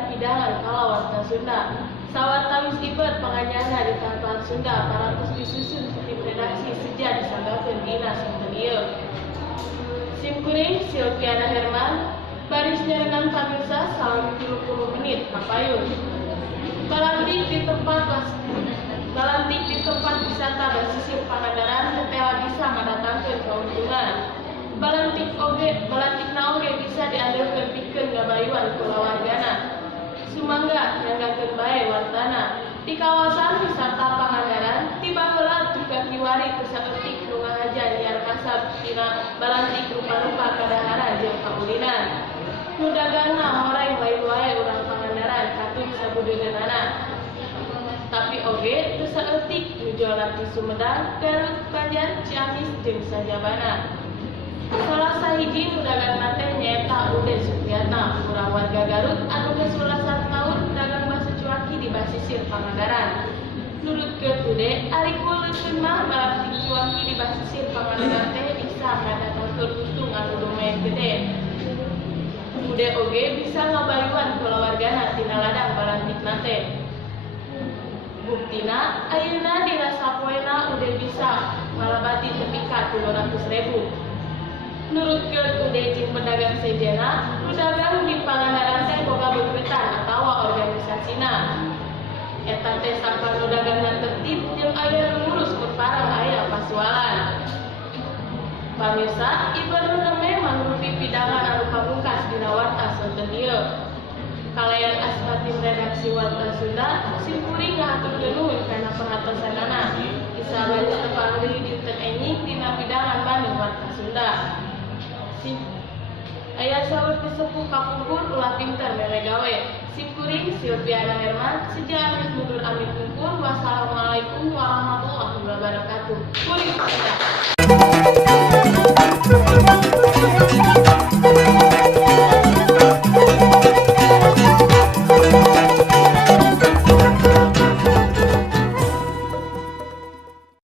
tina pidangan kala warta Sunda. Sawatawis iber penganyana di tanpa Sunda paratus disusun tim redaksi sejak disanggakeun dina sinten ieu. Sim kuring Silviana Herman, baris nyarengan pamirsa salam 30 menit kapayun. Balantik di tempat wisata basisir Pangandaran tetewa bisa mendatangkan keuntungan. Balantik na oge bisa diandalkeun pikeun gabayuan kulawargana. Sumangga nyanggakeun bae wartana. Di kawasan wisata Pangandaran tiba heula tukang kiwari teu saeutik nu ngahaja nyiar kasab tina balantik rupa-rupa kadahara jeung kaulinan. Nu dagangna horay lain wae urang Pangandaran katut sabudeunana. Tapi oge teu saeutik nu jualan di Sumedang, Garut, Banjar, Ciamis jeung sajabana. Salah sahiji nu dagang teh nyaeta Ude Supriyatna, urang warga Garut anu geus 11 tahun dagang basa cuaki di basisir Pangandaran. Nurutkeun Ude, ari kuleuteun mah balantik cuaki di basisir Pangandaran teh bisa ngadatangkeun untung anu lumayan gede. Ude oge bisa ngabayuan kulawargana tina ladang balantikna teh. Buktina, ayeuna dina sapoena Ude bisa malabati tepi ka 300.000. Nurutkeun Ude jeung pedagang sejenna, nu dagang di Pangandaran teh boga beueutan atawa organisasina. Eta teh sakal nu dagangna tertib jeung aya nu ngurus perparang aya pasualan. Pamirsa, ibarat reme mangrupi pidangan anu pamungkas dina warta sonten ieu. Kalayan aspatim redaksi warta Sunda, sim kuring ngahaturkeun nuhun kana perhatosanana. Kisah lanjut tepangdeui dinten enjing dina pidangan Bandung warta Sunda. Aya saur sepuh kapungkur ulah pinter mere gawe. Sim kuring Silviana Herman, sejarah mundur amit pungkur. Wassalamualaikum warahmatullahi wabarakatuh. Kuring